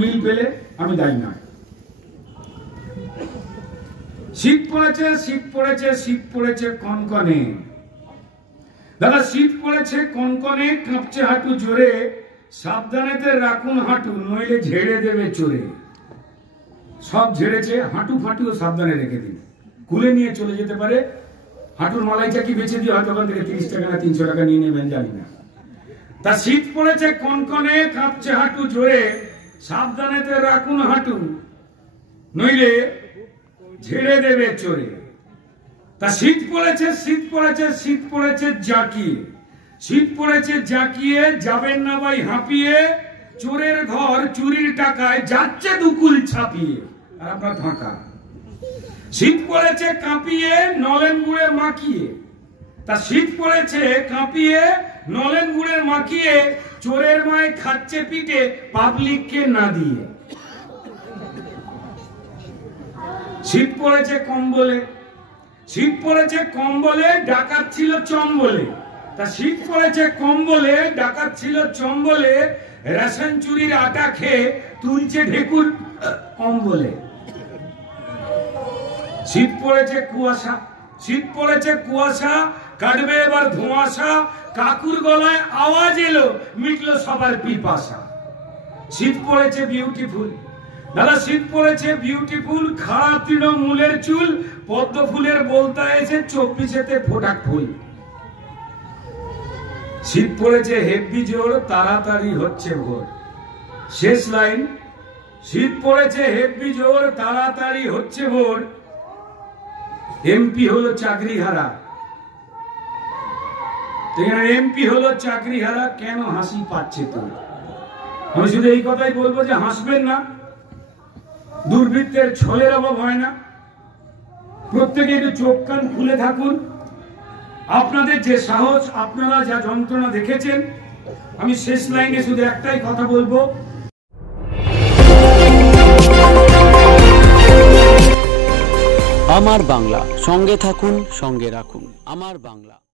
মিল পেলে আমি দায়ী নয়। শীত পড়েছে, শীত পড়েছে, শীত পড়েছে কনকনে। দাদা শীত পড়েছে কনকনে, কাঁপছে হাঁটু জোরে, সাবধানেতে রাখুন হাঁটু, নইলে ঝেড়ে দেবে চোরে। সব ঝেড়েছে, হাঁটু ফাঁটুও সাবধানে রেখে দিন, খুলে নিয়ে চলে যেতে পারে। হাঁটুর মালাই চাকি বেঁচে দিয়ে হয়তো ওখান থেকে 30 টাকা না 300 টাকা নিয়ে নেবেন, জানি না। তা শীত পড়েছে কনকনে, কাঁপছে হাঁটু জোরে, সাবধানেতে রাখুন হাঁটু, নইলে ঝেড়ে দেবে চোরে। তা শীত পড়েছে, শীত পড়েছে, শীত পড়েছে জাকিয়ে, শীত পড়েছে জাকিয়ে, যাবেন না ভাই হাঁপিয়ে, চোরের ঘর চুরির টাকায় যাচ্ছে দুকুল ছাপিয়ে, আর আপনার ফাঁকা। শীত পড়েছে কাঁপিয়ে, নলেন গুড়ে মাখিয়ে। তা শীত পড়েছে কাঁপিয়ে, নলেন গুড়ে মাখিয়ে, চোরের মায় খাচ্ছে পিঠে, পাবলিককে না দিয়ে। শীত পড়েছে কম্বলে, শীত পড়েছে কম্বলে, ডাকাত ছিল চম্বলে। তা শীত পড়েছে কম্বলে, ডাকাত ছিল চম্বলে, রেশন চুরির আটা খেয়ে তুলছে ঢেকুর কম্বলে। শীত পড়েছে কুয়াশা, শীত পড়েছে কুয়াশা, কাটবে এবার ধোঁয়াশা, কাকুর গলায় আওয়াজ এলো, মিটলো সবার পিপাসা। শীত পড়েছে বিউটিফুল, দাদা শীত পড়েছে বিউটিফুল, খাড়া তৃণমূলের চুল, পদ্ম ফুলের বলতা এসে 24-এতে ফোটা ফুল। শীত পড়েছে হেব্বি জোর, তাড়াতাড়ি হচ্ছে ভোর। শেষ লাইন, শীত পড়েছে হেব্বি জোর, তাড়াতাড়ি হচ্ছে ভোর, এমপি হলো চাকরি হারা। এমপি হলো চাকরি হারা, কেন হাসি পাচ্ছে তোর? আমি শুধু এই কথাই বলবো যে হাসবেন না, দুর্বৃত্তের ছলের অভাব হয় না। প্রত্যেকে একটু চোখ কান খুলে থাকুন। আপনাদের যে সাহস, আপনারা যা যন্ত্রণা দেখেছেন, আমি শেষ লাইনে শুধু একটাই কথা বলবো, আমার বাংলা, সঙ্গে থাকুন, সঙ্গে রাখুন আমার বাংলা।